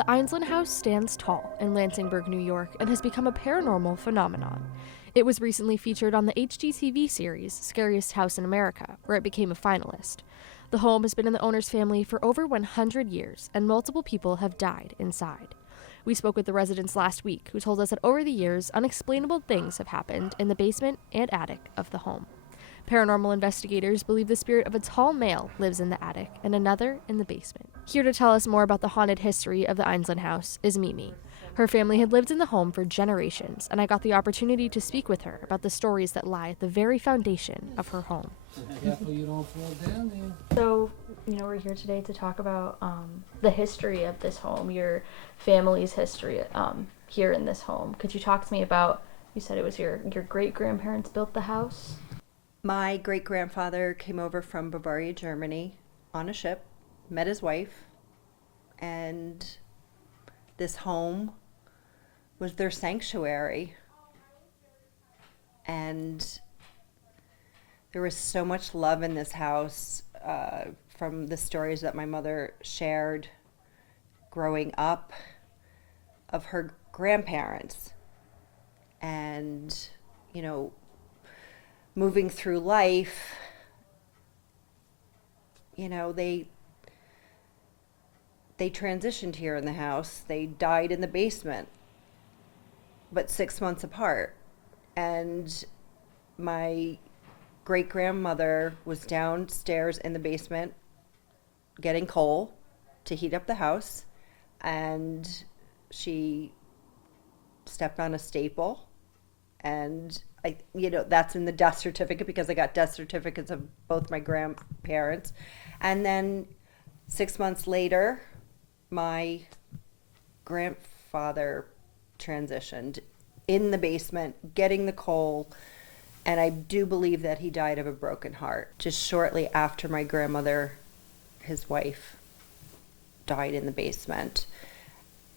The Enslin House stands tall in Lansingburgh, New York, and has become a paranormal phenomenon. It was recently featured on the HGTV series Scariest House in America, where it became a finalist. The home has been in the owner's family for over 100 years, and multiple people have died inside. We spoke with the residents last week, who told us that over the years, unexplainable things have happened in the basement and attic of the home. Paranormal investigators believe the spirit of a tall male lives in the attic and another in the basement. Here to tell us more about the haunted history of the Enslin House is Mimi. Her family had lived in the home for generations, and I got the opportunity to speak with her about the stories that lie at the very foundation of her home. Careful you don't fall down there. So, we're here today to talk about the history of this home, your family's history here in this home. Could you talk to me about, you said it was your great-grandparents built the house? My great-grandfather came over from Bavaria, Germany on a ship, met his wife, and this home was their sanctuary. And there was so much love in this house from the stories that my mother shared growing up of her grandparents. And, moving through life, they transitioned here in the house. They died in the basement, but 6 months apart. And my great-grandmother was downstairs in the basement getting coal to heat up the house, and she stepped on a staple, and that's in the death certificate because I got death certificates of both my grandparents. And then 6 months later, my grandfather transitioned in the basement, getting the coal, and I do believe that he died of a broken heart just shortly after my grandmother, his wife, died in the basement.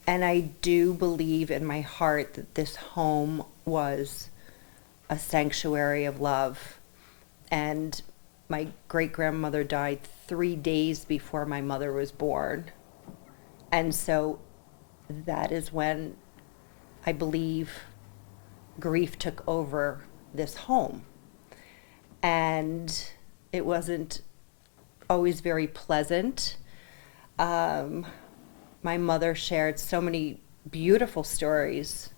And I do believe in my heart that this home was a sanctuary of love. And my great-grandmother died 3 days before my mother was born. And so that is when I believe grief took over this home. And it wasn't always very pleasant. My mother shared so many beautiful stories,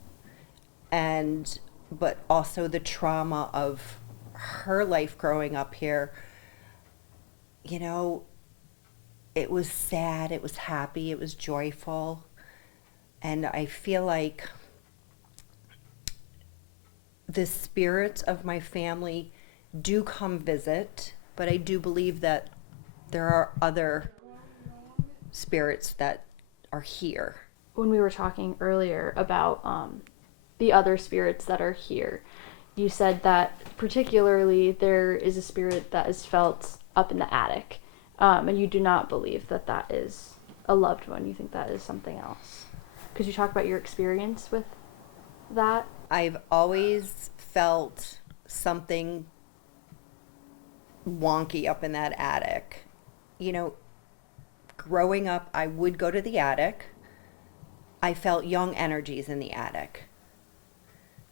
but also the trauma of her life growing up here. It was sad, it was happy, it was joyful. And I feel like the spirits of my family do come visit, but I do believe that there are other spirits that are here. When we were talking earlier about the other spirits that are here, you said that particularly there is a spirit that is felt up in the attic, and you do not believe that that is a loved one. You think that is something else. Could you talk about your experience with that? I've always felt something wonky up in that attic. Growing up, I would go to the attic. I felt young energies in the attic.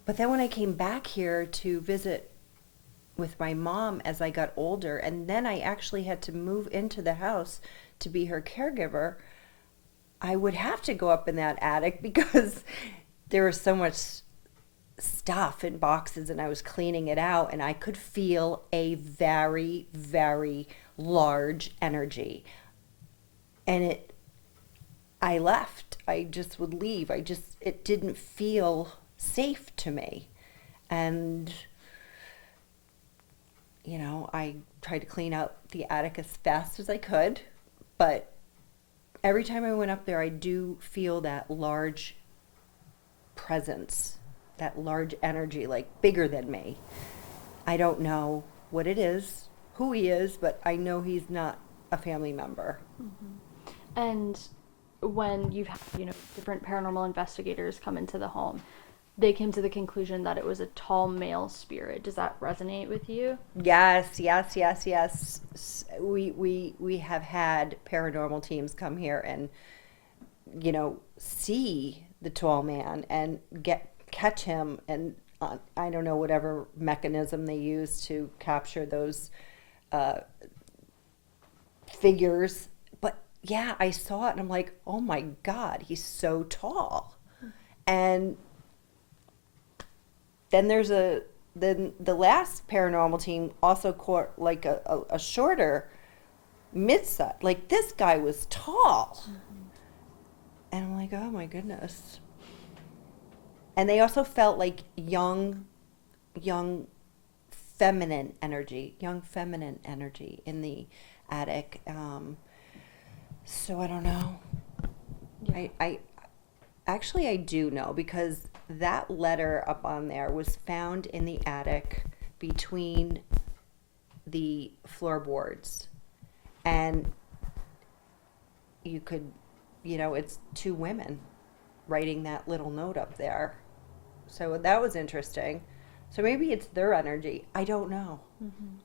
But then when I came back here to visit with my mom as I got older, and then I actually had to move into the house to be her caregiver, I would have to go up in that attic because there was so much stuff in boxes and I was cleaning it out, and I could feel a very, very large energy. And I left. I just would leave. It didn't feel safe to me. And, I tried to clean out the attic as fast as I could. But every time I went up there, I do feel that large presence, that large energy, like bigger than me. I don't know what it is, who he is, but I know he's not a family member. Mm-hmm. And when you've had, different paranormal investigators come into the home, they came to the conclusion that it was a tall male spirit. Does that resonate with you? Yes. We have had paranormal teams come here and see the tall man and catch him, and I don't know whatever mechanism they use to capture those figures. But yeah, I saw it and I'm like, oh my God, he's so tall. And then the last paranormal team also caught like a shorter mid-size. Like this guy was tall. And I'm like, oh my goodness. And they also felt like young feminine energy in the attic. So I don't know. Yeah. I actually I do know, because that letter up on there was found in the attic between the floorboards, and you could, it's two women writing that little note up there. So that was interesting. So maybe it's their energy. I don't know. Mm-hmm.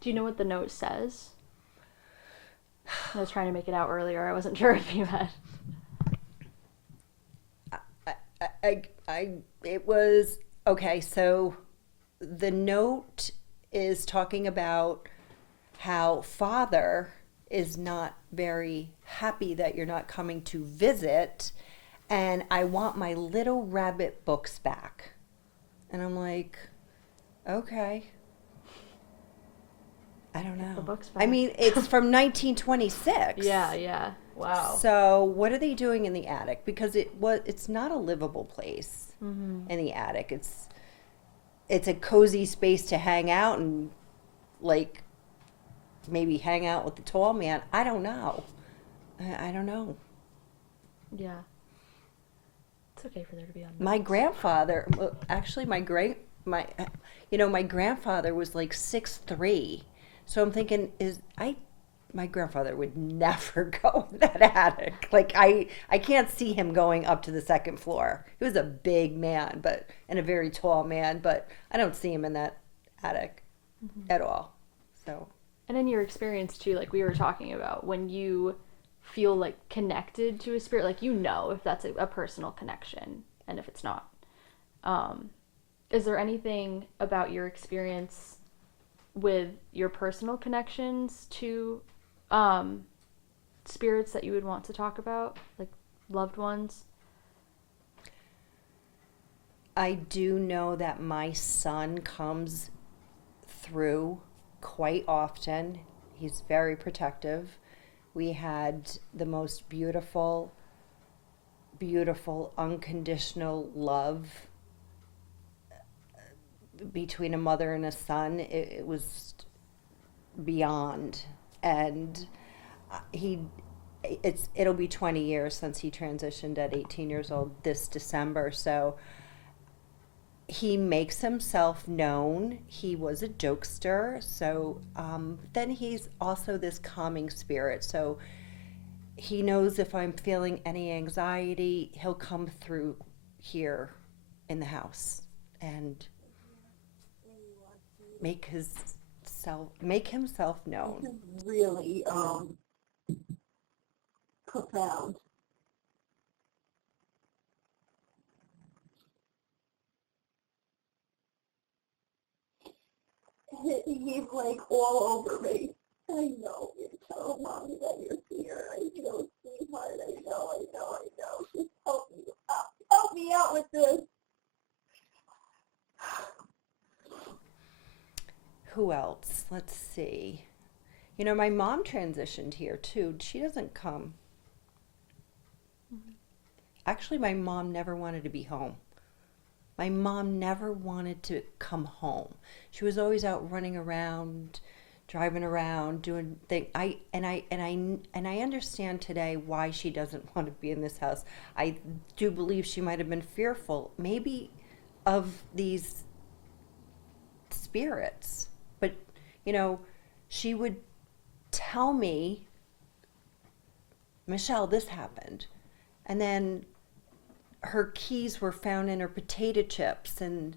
Do you know what the note says? I was trying to make it out earlier. I wasn't sure if you had. It was, okay, so the note is talking about how Father is not very happy that you're not coming to visit, and I want my little rabbit books back. And I'm like, okay. I don't know. The books back. I mean, it's from 1926. Yeah. Wow. So what are they doing in the attic? Because it's not a livable place in the attic. It's a cozy space to hang out and like maybe hang out with the tall man. I don't know. I don't know. Yeah. It's okay for there to be on. My grandfather, actually, my grandfather was like 6'3". So I'm thinking, my grandfather would never go in that attic. Like I can't see him going up to the second floor. He was a big man, and a very tall man, but I don't see him in that attic at all. So. And in your experience too, like we were talking about, when you feel like connected to a spirit, like if that's a personal connection, and if it's not, is there anything about your experience with your personal connections to spirits that you would want to talk about, like loved ones? I do know that my son comes through quite often. He's very protective. We had the most beautiful unconditional love between a mother and a son. It was beyond. And it'll be 20 years since he transitioned at 18 years old this December. So he makes himself known. He was a jokester. So then he's also this calming spirit. So he knows if I'm feeling any anxiety, he'll come through here in the house and make himself known. This is really profound. He's like all over me. I know, you tell Mommy that you're here. Sweetheart, I know. Just help me out with this. Who else? Let's see. My mom transitioned here too. She doesn't come. Actually, my mom never wanted to be home. My mom never wanted to come home. She was always out running around, driving around, doing things. I understand today why she doesn't want to be in this house. I do believe she might have been fearful, maybe, of these spirits. But she would tell me, Michelle, this happened, and then her keys were found in her potato chips, and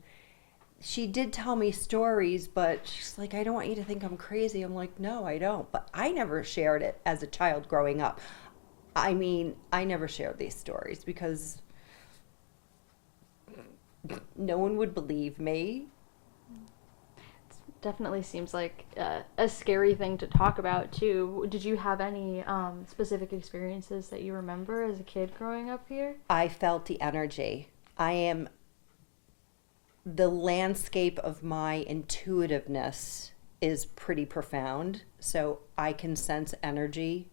she did tell me stories, but she's like, I don't want you to think I'm crazy. I'm like, no, I don't. But I never shared it as a child growing up. I mean, I never shared these stories because no one would believe me. Definitely seems like a scary thing to talk about too. Did you have any specific experiences that you remember as a kid growing up here? I felt the energy. The landscape of my intuitiveness is pretty profound, so I can sense energy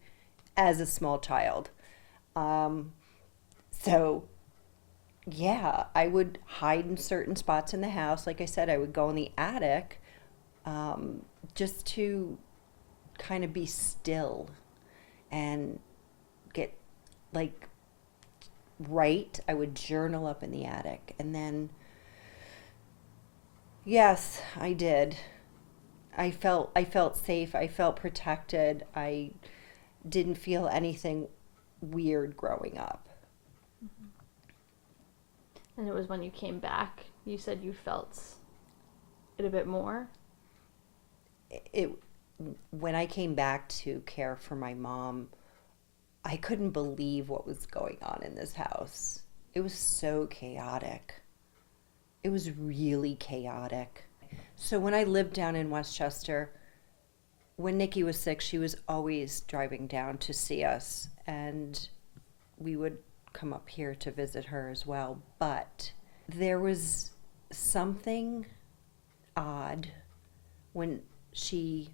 as a small child. So yeah, I would hide in certain spots in the house. Like I said, I would go in the attic, just to kind of be still and get like right. I would journal up in the attic, and then yes, I did. I felt safe. I felt protected. I didn't feel anything weird growing up. And it was when you came back, you said you felt it a bit more? It When I came back to care for my mom, I couldn't believe what was going on in this house. It was so chaotic. It was really chaotic. So when I lived down in Westchester, when Nikki was sick, she was always driving down to see us, and we would come up here to visit her as well. But there was something odd when she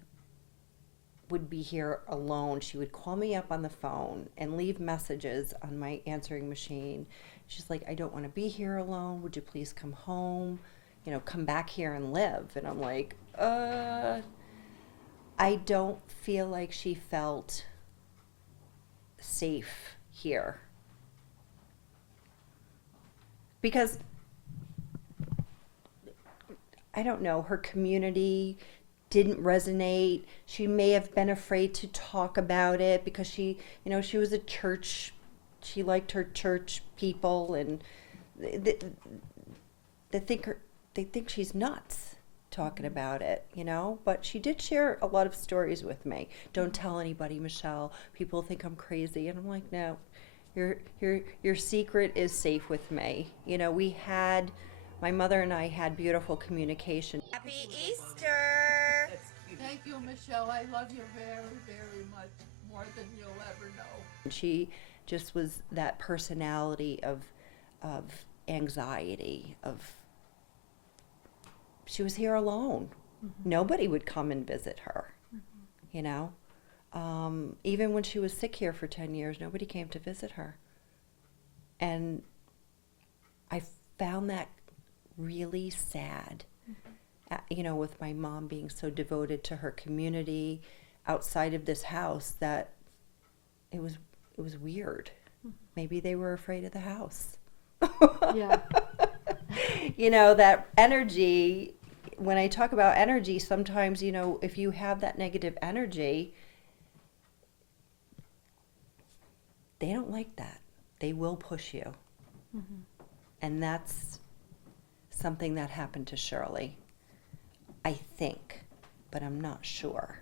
would be here alone. She would call me up on the phone and leave messages on my answering machine. She's like, I don't want to be here alone. Would you please come home? You know, come back here and live. And I'm like, I don't feel like she felt safe here. Because, I don't know, her community didn't resonate. She may have been afraid to talk about it because she was a church. She liked her church people, and they think she's nuts talking about it, But she did share a lot of stories with me. Don't tell anybody, Michelle. People think I'm crazy, and I'm like, no. Your secret is safe with me. My mother and I had beautiful communication. Happy Easter! Thank you, Michelle. I love you very, very much, more than you'll ever know. She just was that personality of anxiety, she was here alone. Mm-hmm. Nobody would come and visit her, even when she was sick here for 10 years, nobody came to visit her. And I found that really sad, with my mom being so devoted to her community outside of this house, that it was weird. Maybe they were afraid of the house. Yeah. That energy, when I talk about energy, sometimes, if you have that negative energy, they don't like that. They will push you. Mm-hmm. And that's something that happened to Shirley, I think, but I'm not sure.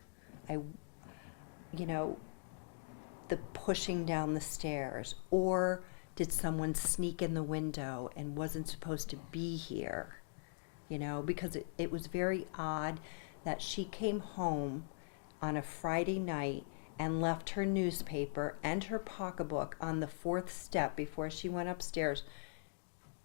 The pushing down the stairs, or did someone sneak in the window and wasn't supposed to be here? Because it was very odd that she came home on a Friday night and left her newspaper and her pocketbook on the 4th step before she went upstairs,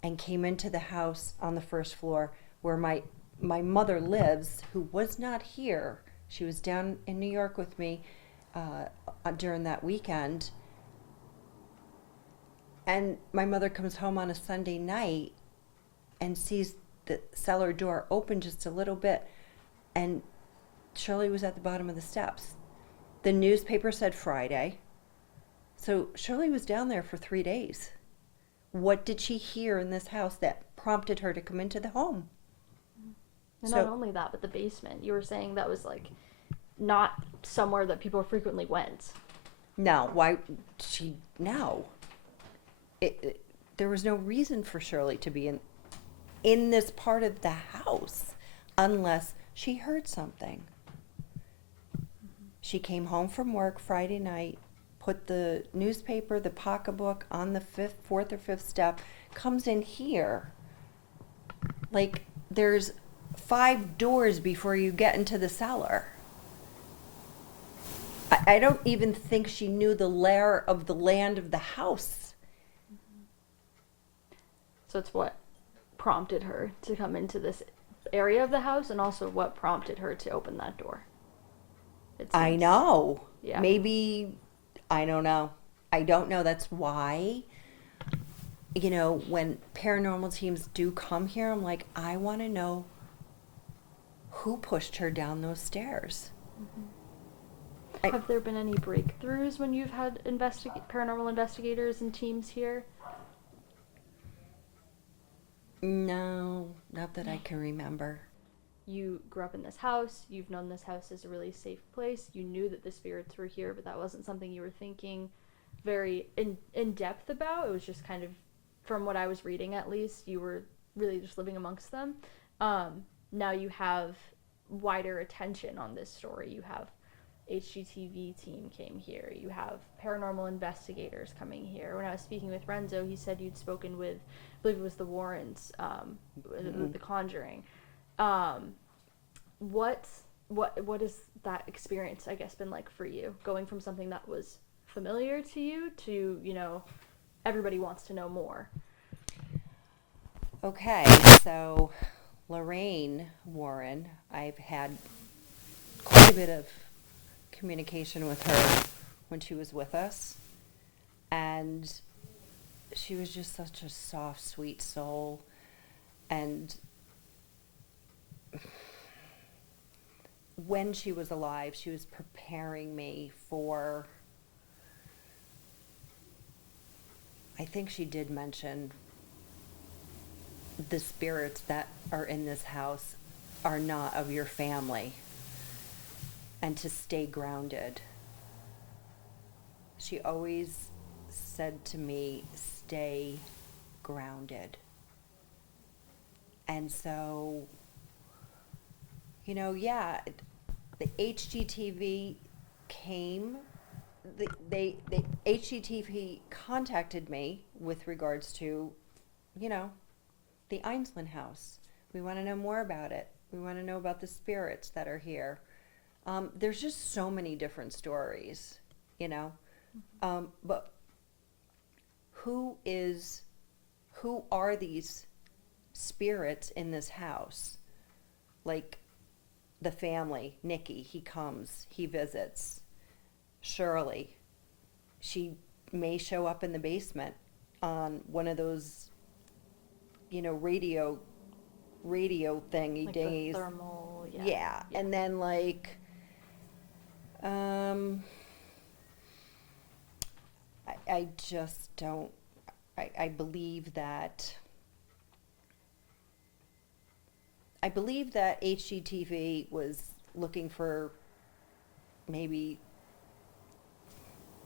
and came into the house on the 1st floor where my mother lives, who was not here. She was down in New York with me during that weekend. And my mother comes home on a Sunday night and sees the cellar door open just a little bit, and Shirley was at the bottom of the steps. The newspaper said Friday, so Shirley was down there for 3 days. What did she hear in this house that prompted her to come into the home? And not only that, but the basement. You were saying that was not somewhere that people frequently went. No, no. There was no reason for Shirley to be in this part of the house unless she heard something. Mm-hmm. She came home from work Friday night, put the newspaper, the pocketbook on the fourth or fifth step, comes in here. Like, there's 5 doors before you get into the cellar. I don't even think she knew the layer of the land of the house. So it's what prompted her to come into this area of the house, and also what prompted her to open that door. I know. Yeah. Maybe, I don't know. I don't know. That's why, you know, when paranormal teams do come here, I'm like, I want to know who pushed her down those stairs. Have there been any breakthroughs when you've had paranormal investigators and teams here? No, not that I can remember. You grew up in this house. You've known this house as a really safe place. You knew that the spirits were here, but that wasn't something you were thinking very in depth about. It was just kind of, from what I was reading at least, you were really just living amongst them. Now you have wider attention on this story. You have HGTV team came here. You have paranormal investigators coming here. When I was speaking with Renzo, he said you'd spoken with, I believe it was the Warrens, with The Conjuring. What has that experience, I guess, been like for you? Going from something that was familiar to you to, you know, everybody wants to know more. Okay, so Lorraine Warren, I've had quite a bit of communication with her when she was with us, and she was just such a soft, sweet soul. And when she was alive, she was preparing me for, I think she did mention, the spirits that are in this house are not of your family, and to stay grounded. She always said to me, stay grounded. And so, you know, yeah, the HGTV came, the HGTV contacted me with regards to, you know, the Enslin House. We want to know more about it. We want to know about the spirits that are here. There's just so many different stories, you know. But who are these spirits in this house? Like the family, Nikki, he comes, he visits. Shirley, she may show up in the basement on one of those, you know, radio thingy Like days. the thermal, Yeah. And then like, I just don't, I believe that HGTV was looking for maybe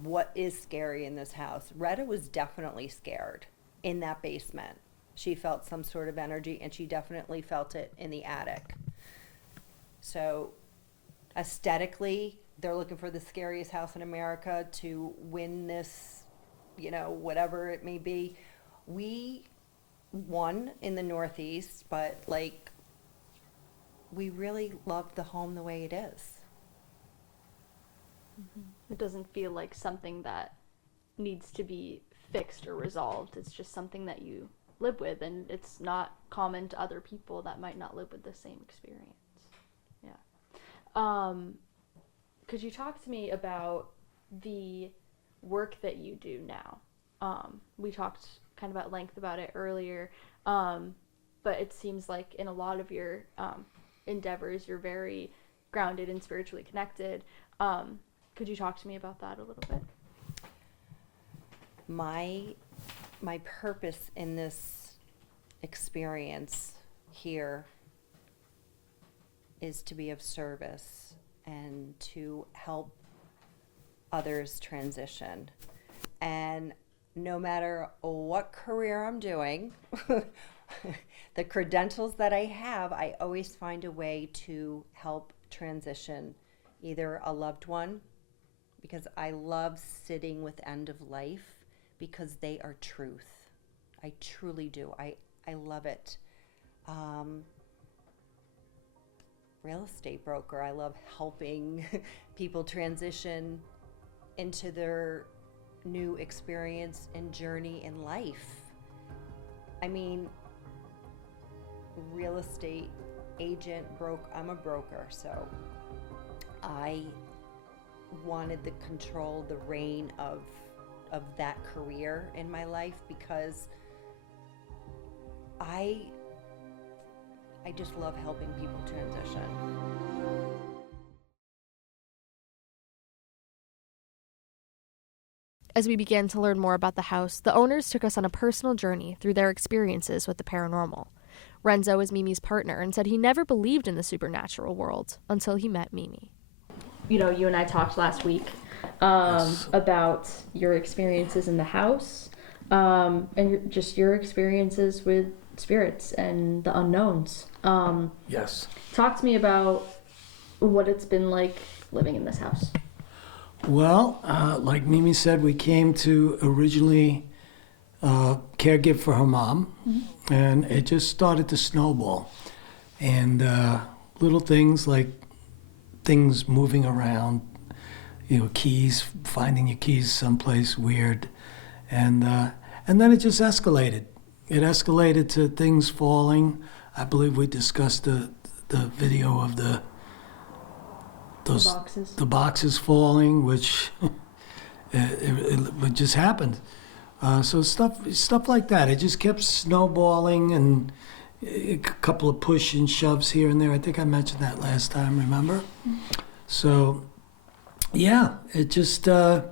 what is scary in this house. Retta was definitely scared in that basement. She felt some sort of energy, and she definitely felt it in the attic. So aesthetically, they're looking for the scariest house in America to win this, you know, whatever it may be. We won in the Northeast, but like, we really love the home the way it is. It doesn't feel like something that needs to be fixed or resolved. It's just something that you live with, and it's not common to other people that might not live with the same experience. Yeah. Could you talk to me about the work that you do now? We talked kind of at length about it earlier, but it seems like in a lot of your endeavors, you're very grounded and spiritually connected. Could you talk to me about that a little bit? My purpose in this experience here is to be of service and to help others transition. And no matter what career I'm doing, the credentials that I have, I always find a way to help transition either a loved one because I love sitting with end of life because they are truth. I truly do. I love it. Real estate broker, I love helping people transition into their new experience and journey in life. I mean, real estate agent, I'm a broker, so I wanted the control, the reign of that career in my life because I just love helping people transition. As we began to learn more about the house, the owners took us on a personal journey through their experiences with the paranormal. Renzo is Mimi's partner and said he never believed in the supernatural world until he met Mimi. You know, you and I talked last week about your experiences in the house and just your experiences with spirits and the unknowns. Yes. Talk to me about what it's been like living in this house. Well, like Mimi said, we came to originally caregive for her mom, and it just started to snowball. And little things like things moving around, you know, keys, finding your keys someplace weird, and then it just escalated. It escalated to things falling. I believe we discussed the video of the boxes falling, which it just happened. So stuff like that. It just kept snowballing, and a couple of push and shoves here and there. I think I mentioned that last time. Remember? So yeah, it just and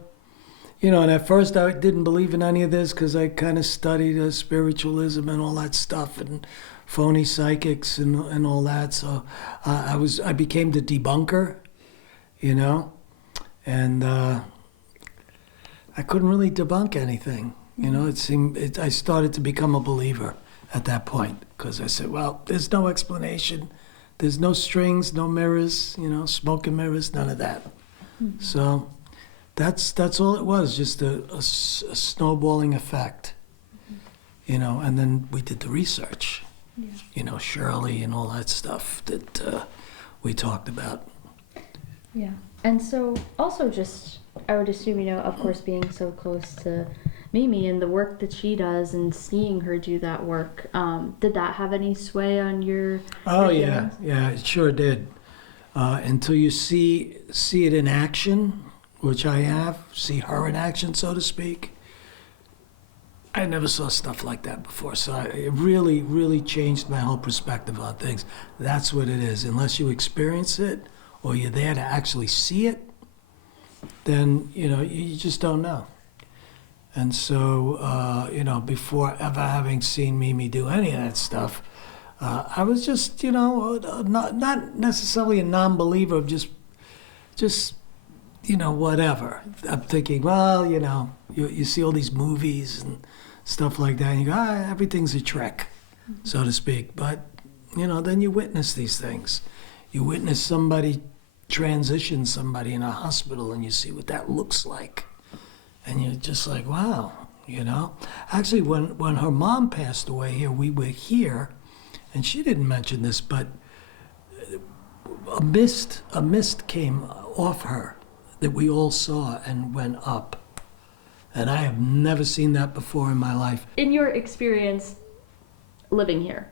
at first I didn't believe in any of this because I kind of studied spiritualism and all that stuff and phony psychics and all that. So I became the debunker, and I couldn't really debunk anything. I started to become a believer at that point because I said, well, there's no explanation. There's no strings, no mirrors, smoke and mirrors, none of that. Mm-hmm. So that's all it was, just a snowballing effect, and then we did the research, Shirley and all that stuff that we talked about. Yeah. And so also just, I would assume, of course, being so close to Mimi and the work that she does and seeing her do that work, did that have any sway on your feelings? Yeah, it sure did. Until you see it in action, which I have, see her in action, so to speak. I never saw stuff like that before, so it really, really changed my whole perspective on things. That's what it is. Unless you experience it or you're there to actually see it, then, you just don't know. And so, before ever having seen Mimi do any of that stuff, I was just, not necessarily a non-believer, just whatever. I'm thinking, well, you see all these movies and stuff like that, and you go, everything's a trick, so to speak. But, then you witness these things. You witness somebody transition somebody in a hospital, and you see what that looks like. And you're just like, wow, Actually, when her mom passed away here, we were here, and she didn't mention this, but a mist came off her that we all saw and went up. And I have never seen that before in my life. In your experience living here,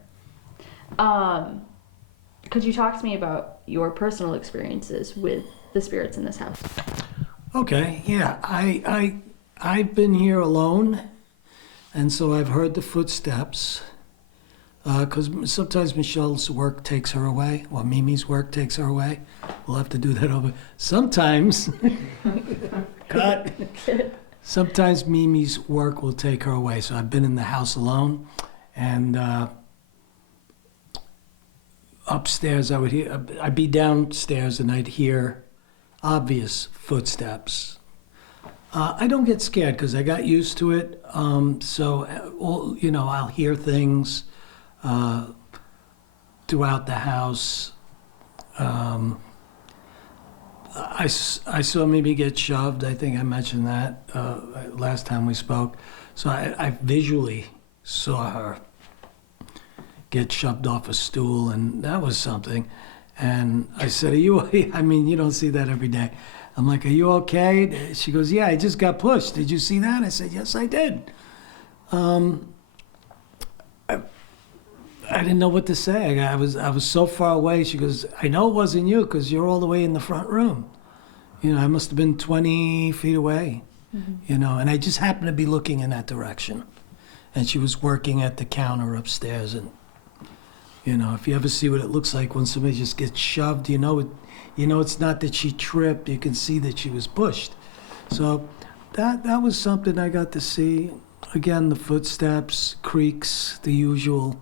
could you talk to me about your personal experiences with the spirits in this house? Okay, yeah. I've been here alone, and so I've heard the footsteps. Because sometimes Michelle's work takes her away, or Mimi's work takes her away. We'll have to do that over. Sometimes, cut. Sometimes Mimi's work will take her away. So I've been in the house alone, and upstairs I'd be downstairs and I'd hear obvious footsteps. I don't get scared because I got used to it. So I'll hear things throughout the house. I saw Mimi get shoved. I think I mentioned that last time we spoke. So I visually saw her get shoved off a stool, and that was something. And I said, "Are you?" I mean, you don't see that every day. I'm like, "Are you okay?" She goes, "Yeah, I just got pushed. Did you see that?" I said, "Yes, I did." I didn't know what to say. I was so far away. She goes, "I know it wasn't you because you're all the way in the front room." You know, I must have been 20 feet away. You know, and I just happened to be looking in that direction. And she was working at the counter upstairs. And you know, if you ever see what it looks like when somebody just gets shoved, you know it's not that she tripped. You can see that she was pushed. So that was something I got to see. Again, the footsteps, creaks, the usual.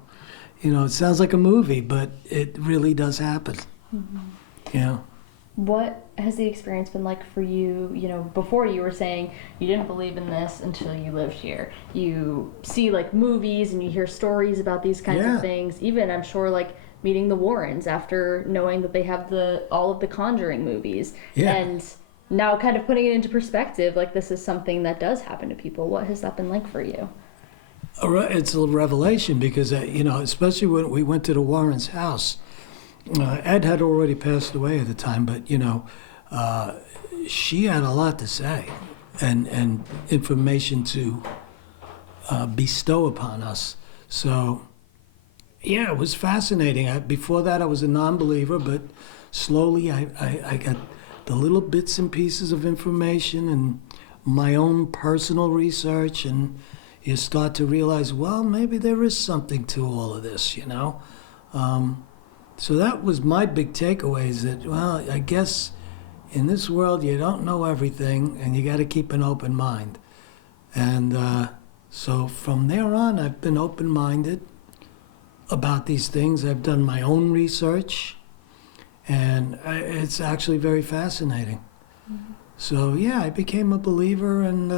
You know, it sounds like a movie, but it really does happen. You know. What has the experience been like for you? You know, before you were saying you didn't believe in this until you lived here. You see like movies and you hear stories about these kinds of things. Even I'm sure like meeting the Warrens after knowing that they have all of the Conjuring movies. Yeah. And now kind of putting it into perspective, like this is something that does happen to people. What has that been like for you? It's a revelation because, you know, especially when we went to the Warrens' house. Ed had already passed away at the time, but, you know, she had a lot to say and information to bestow upon us. So, yeah, it was fascinating. Before that, I was a non-believer, but slowly I got the little bits and pieces of information and my own personal research, and you start to realize, well, maybe there is something to all of this, you know? So that was my big takeaway, is that, well, I guess in this world you don't know everything and you got to keep an open mind. And so from there on, I've been open-minded about these things. I've done my own research, and it's actually very fascinating. So, yeah, I became a believer, and,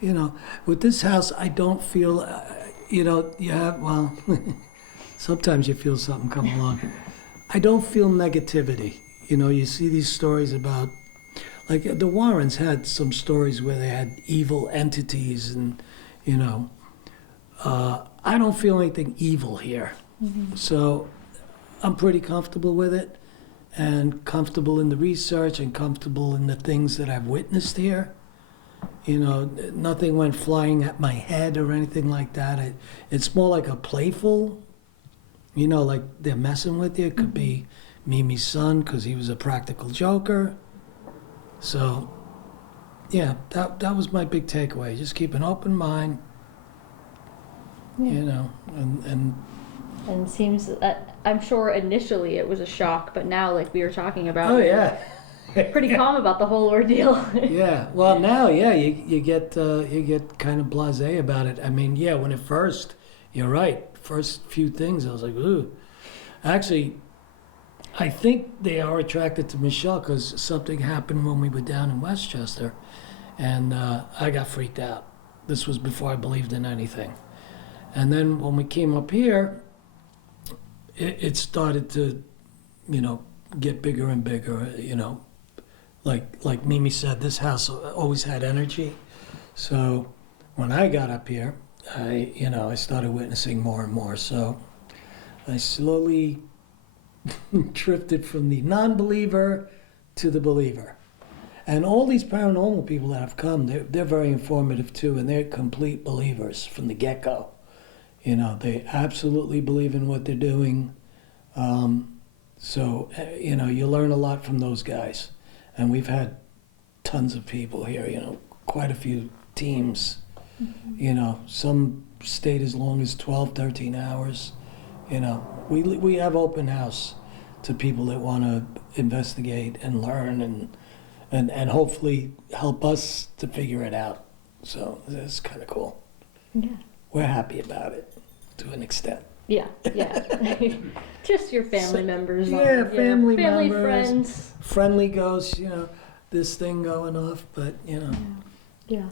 you know, with this house, I don't feel, you know, well... Sometimes you feel something come along. I don't feel negativity. You know, you see these stories about, like the Warrens had some stories where they had evil entities and, you know, I don't feel anything evil here. So I'm pretty comfortable with it and comfortable in the research and comfortable in the things that I've witnessed here. You know, nothing went flying at my head or anything like that. It's more like a playful, you know, like they're messing with you. It could be Mimi's son because he was a practical joker. So, yeah, that was my big takeaway. Just keep an open mind, you know, and it seems that, I'm sure initially it was a shock, but now, like we were talking about, oh yeah, pretty calm about the whole ordeal. Yeah, well now, yeah, you get kind of blasé about it. I mean, yeah, when it first, you're right. First few things, I was like, ooh. Actually, I think they are attracted to Michelle because something happened when we were down in Westchester, and I got freaked out. This was before I believed in anything. And then when we came up here, it started to, you know, get bigger and bigger, you know. Like Mimi said, this house always had energy. So when I got up here, I started witnessing more and more. So I slowly drifted from the non-believer to the believer. And all these paranormal people that have come, they're very informative too, and they're complete believers from the get-go. You know, they absolutely believe in what they're doing. So, you know, you learn a lot from those guys. And we've had tons of people here, you know, quite a few teams. You know, some stayed as long as 12, 13 hours. You know, we have open house to people that want to investigate and learn and hopefully help us to figure it out. So it's kind of cool. Yeah. We're happy about it to an extent. Yeah. Just your family members. Yeah, family members. Friends. Friendly ghosts, you know, this thing going off, but, you know. Yeah.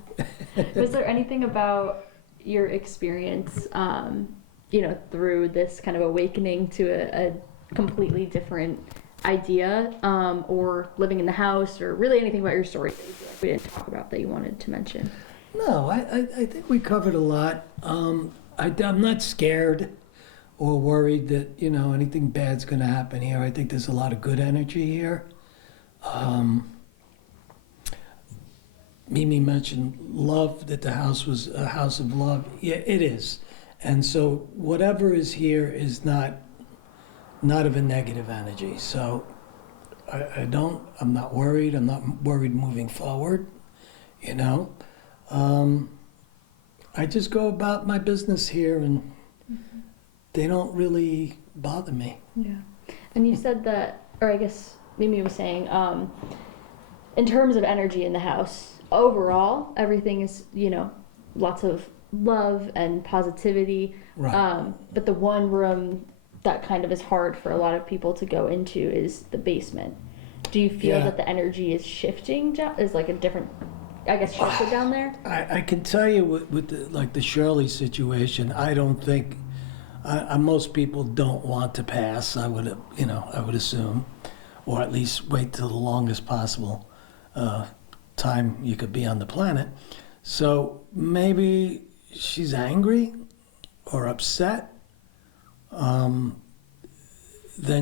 Was there anything about your experience, you know, through this kind of awakening to a completely different idea, or living in the house, or really anything about your story that you feel like we didn't talk about that you wanted to mention? No, I think we covered a lot. I'm not scared or worried that, anything bad's going to happen here. I think there's a lot of good energy here. Mimi mentioned love, that the house was a house of love. Yeah, it is. And so whatever is here is not of a negative energy. So I'm not worried. I'm not worried moving forward, you know. I just go about my business here, and they don't really bother me. Yeah. And you said that, or I guess Mimi was saying, in terms of energy in the house, overall, everything is, lots of love and positivity. Right. But the one room that kind of is hard for a lot of people to go into is the basement. Do you feel Yeah. that the energy is shifting, is like a different, I guess, shifted down there? I can tell you with the Shirley situation, I don't think, most people don't want to pass, I would assume, or at least wait till the longest possible time you could be on the planet. So maybe she's angry or upset. Then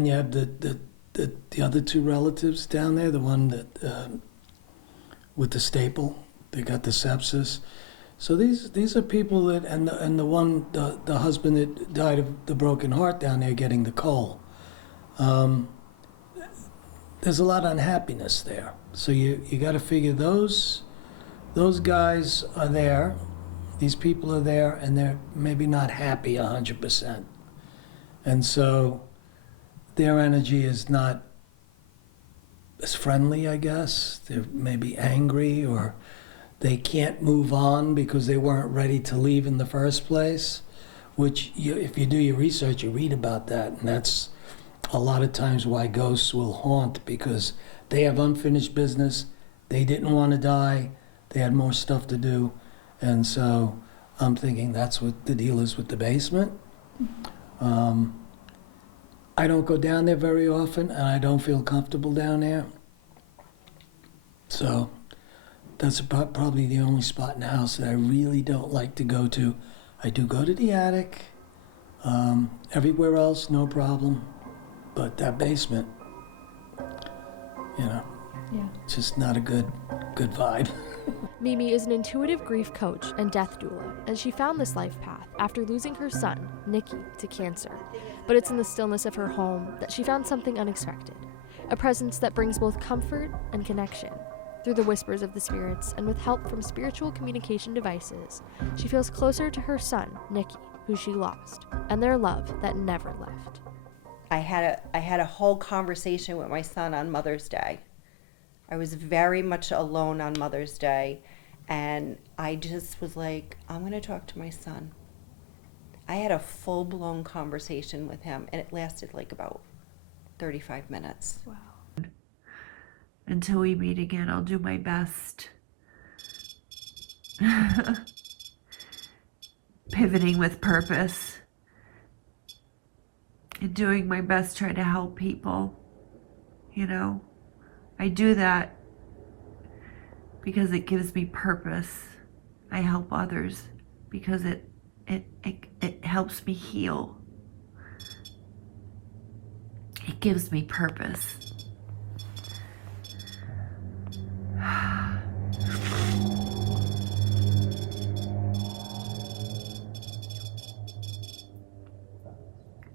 you have the other two relatives down there, the one that with the staple, they got the sepsis. So these are people that, and the husband that died of the broken heart down there getting the coal. There's a lot of unhappiness there. So you got to figure those guys are there, these people are there, and they're maybe not happy 100%. And so their energy is not as friendly, I guess. They're maybe angry, or they can't move on because they weren't ready to leave in the first place, which if you do your research, you read about that. And that's a lot of times why ghosts will haunt, because they have unfinished business. They didn't want to die. They had more stuff to do. And so I'm thinking that's what the deal is with the basement. I don't go down there very often, and I don't feel comfortable down there. So that's about probably the only spot in the house that I really don't like to go to. I do go to the attic. Everywhere else, no problem. But that basement, Yeah. it's just not a good vibe. Mimi is an intuitive grief coach and death doula, and she found this life path after losing her son, Nicky, to cancer. But it's in the stillness of her home that she found something unexpected, a presence that brings both comfort and connection. Through the whispers of the spirits and with help from spiritual communication devices, she feels closer to her son, Nicky, who she lost, and their love that never left. I had a whole conversation with my son on Mother's Day. I was very much alone on Mother's Day, and I just was like, I'm going to talk to my son. I had a full-blown conversation with him, and it lasted like about 35 minutes. Wow. Until we meet again, I'll do my best. Pivoting with purpose. And doing my best trying to help people. I do that because it gives me purpose. I help others because it helps me heal. It gives me purpose.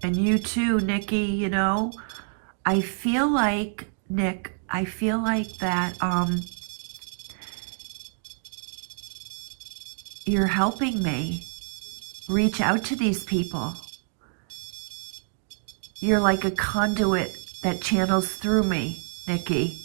And you too, Nikki, I feel like, Nick, that you're helping me reach out to these people. You're like a conduit that channels through me, Nikki.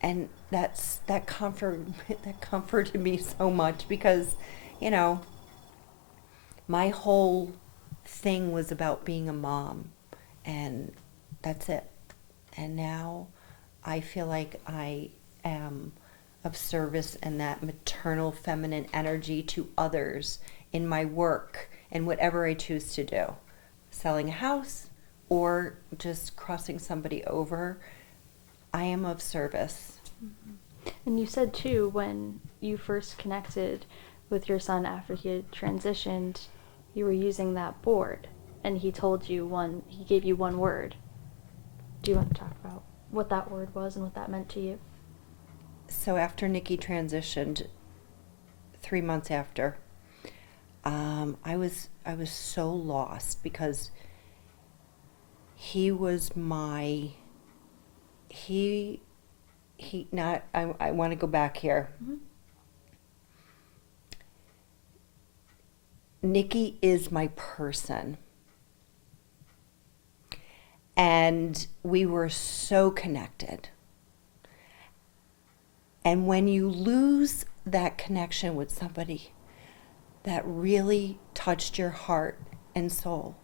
And that comforted me so much, because my whole thing was about being a mom, and that's it. And now I feel like I am of service and that maternal feminine energy to others in my work and whatever I choose to do. Selling a house or just crossing somebody over, I am of service. And you said too, when you first connected with your son after he had transitioned, you were using that board, and he gave you one word. Do you want to talk about what that word was and what that meant to you? So after Nikki transitioned, 3 months after, I was so lost because he was my, not, I want to go back here. Mm-hmm. Nikki is my person. And we were so connected. And when you lose that connection with somebody that really touched your heart and soul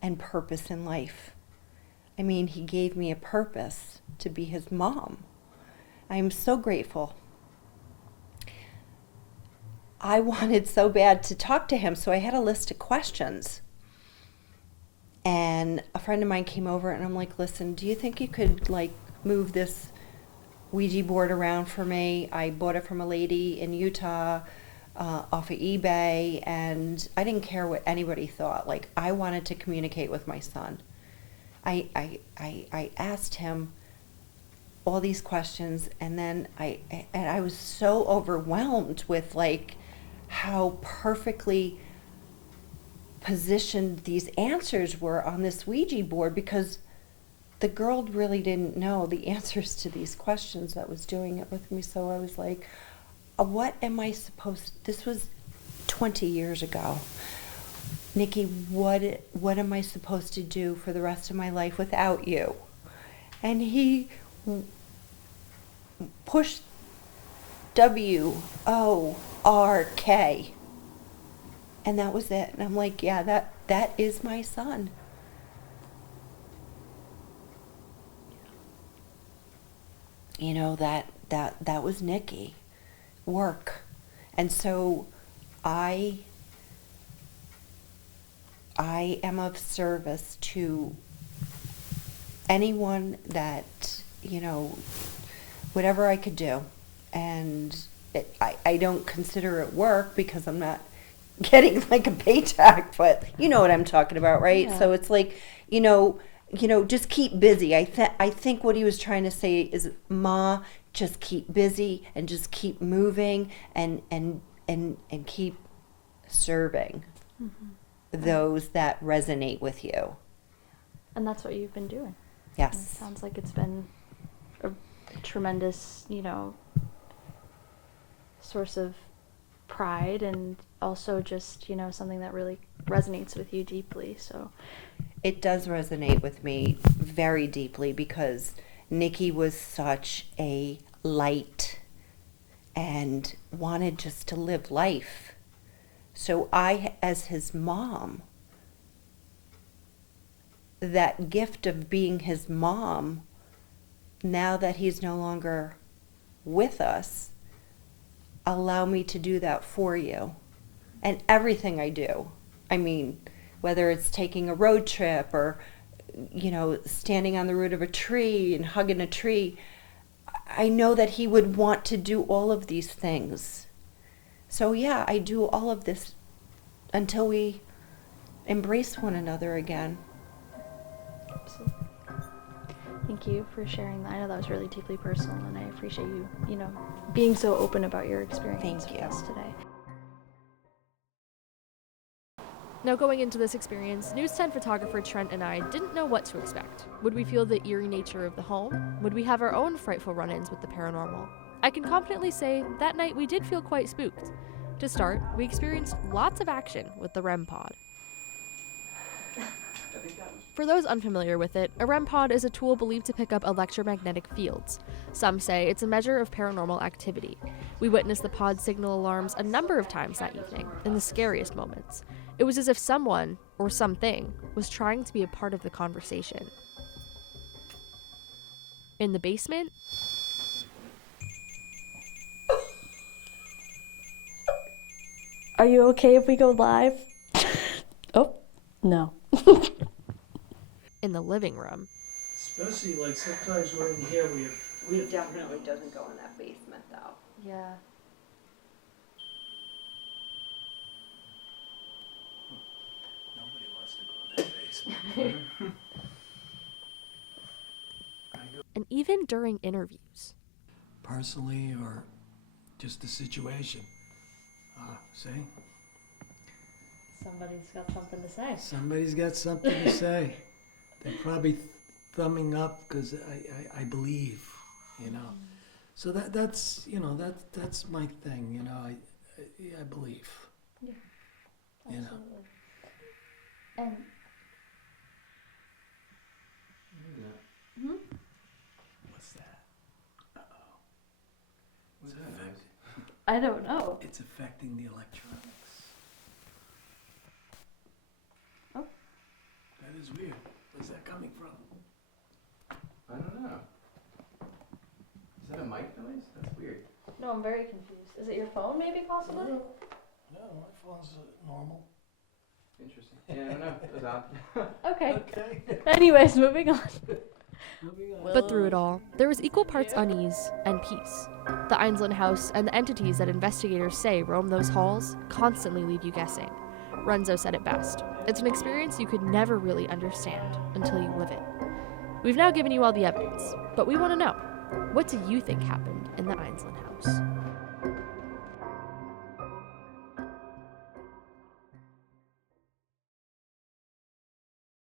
and purpose in life, I mean, he gave me a purpose to be his mom. I am so grateful. I wanted so bad to talk to him, so I had a list of questions. And a friend of mine came over and I'm like, listen, do you think you could move this Ouija board around for me? I bought it from a lady in Utah off of eBay, and I didn't care what anybody thought. I wanted to communicate with my son. I asked him all these questions, and then I was so overwhelmed with how perfectly positioned these answers were on this Ouija board, because the girl really didn't know the answers to these questions that was doing it with me. So I was like, what am I supposed, this was 20 years ago. Nikki, what am I supposed to do for the rest of my life without you? And he pushed WORK. And that was it. And I'm like, yeah, that is my son. You know, that was Nikki. Work. And so I am of service to anyone that, whatever I could do. And I don't consider it work because I'm not getting a paycheck, but you know what I'm talking about, right? Yeah. So it's just keep busy. I think what he was trying to say is, Ma, just keep busy and just keep moving and keep serving those that resonate with you. And that's what you've been doing. Yes. And it sounds like it's been a tremendous, source of pride, and also just, something that really resonates with you deeply. So it does resonate with me very deeply because Nikki was such a light and wanted just to live life. So I, as his mom, that gift of being his mom, now that he's no longer with us, allow me to do that for you. And everything I do, I mean, whether it's taking a road trip or, standing on the root of a tree and hugging a tree, I know that he would want to do all of these things. So yeah, I do all of this until we embrace one another again. Absolutely. Thank you for sharing that. I know that was really deeply personal, and I appreciate you, being so open about your experience Thank with you. us today. Now, going into this experience, News 10 photographer Trent and I didn't know what to expect. Would we feel the eerie nature of the home? Would we have our own frightful run-ins with the paranormal? I can confidently say that night we did feel quite spooked. To start, we experienced lots of action with the REM pod. For those unfamiliar with it, a REM pod is a tool believed to pick up electromagnetic fields. Some say it's a measure of paranormal activity. We witnessed the pod signal alarms a number of times that evening, in the scariest moments. It was as if someone, or something, was trying to be a part of the conversation. In the basement, Are you okay if we go live? Oh, no. in the living room, Especially like sometimes we're in here, we have Definitely doesn't go in that basement though. Yeah. Nobody wants to go in that basement. and even during interviews. Personally or just the situation. See? Somebody's got something to say. Somebody's got something to say. They're probably thumbing up because I believe, you know. So that's you know that's my thing, you know. I believe. Yeah, You know. absolutely. And What's that? Uh-oh. What's that affecting? I don't know. It's affecting the electronics. Oh. That is weird. Where's that coming from? I don't know. Is that a mic noise? That's weird. No, I'm very confused. Is it your phone, maybe, possibly? No, my phone's normal. Interesting. Yeah, I don't know. It was odd. Okay. Okay. Anyways, moving on. Moving on. But through it all, there was equal parts unease and peace. The Enslin House and the entities that investigators say roam those halls constantly leave you guessing. Renzo said it best. It's an experience you could never really understand until you live it. We've now given you all the evidence, but we want to know, what do you think happened in the Enslin House?